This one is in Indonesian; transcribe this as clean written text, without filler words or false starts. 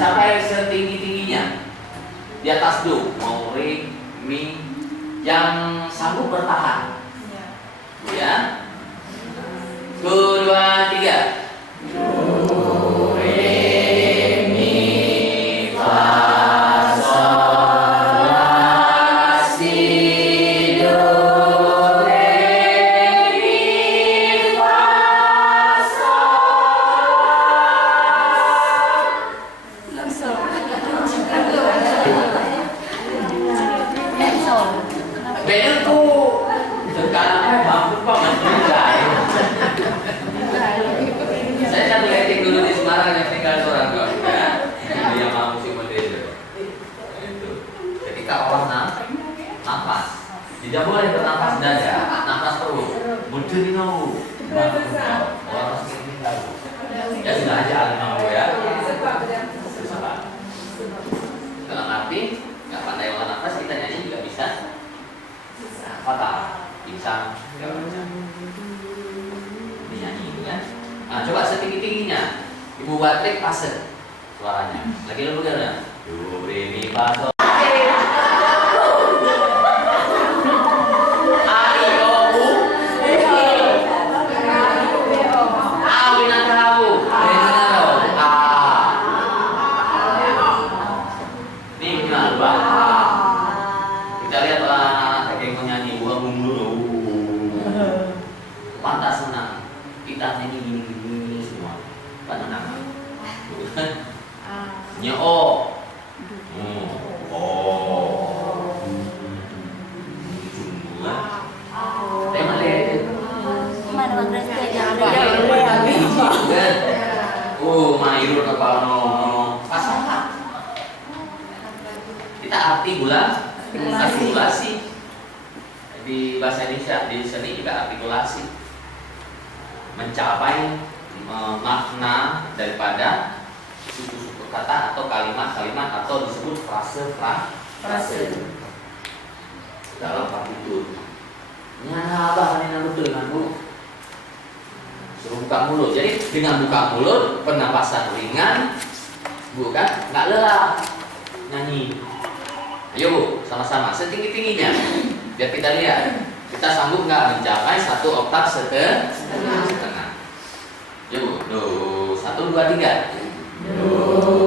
capai setinggi-tingginya di atas do, mau re, mi, yang sanggup bertahan. Ya. 1, 2, 3. Do, re, mi, fa, sol, la, si, do, re, mi, fa, sol. Bener tuh. Sekarang mampu Pak menjadi. Saya satu etik dulu di Semarang yang tinggal seorang kok ya. Dia mau musik modern. Itu. Ketika orang nafas, tidak boleh bernafas dada, nafas perut. Modern no. Orang sini tahu. Ya sudah aja alim ya. Dalam arti nggak pandai olah nafas kita nyanyi juga bisa fatal, pingsan, segala macam. Dinyanyi itu kan. Nah, coba setinggi-tingginya. Ibu Batrik pasen suaranya. Lagi lu bener. Do, re, mi, fa, sol. Pantas menang. Kita nyanyi gini semua. Kan menang. Nyo. Oh. Tema le. Mana magres kaya Mairu apa no. Pasangan. Kita artikulasi. Di bahasa Indonesia di seni juga artikulasi. Mencapai makna daripada suku-suku kata atau kalimat-kalimat atau disebut frase dalam partitur. Nyana abah nina betul dengan bu. Suruh buka mulut. Jadi dengan buka mulut pernapasan ringan, bu kan nggak lelah nyanyi. Ayo bu, sama-sama setinggi-tingginya. Biar kita lihat kita sanggup nggak mencapai 1 oktav setengah. Yuk, do 1, 2, 3. Do.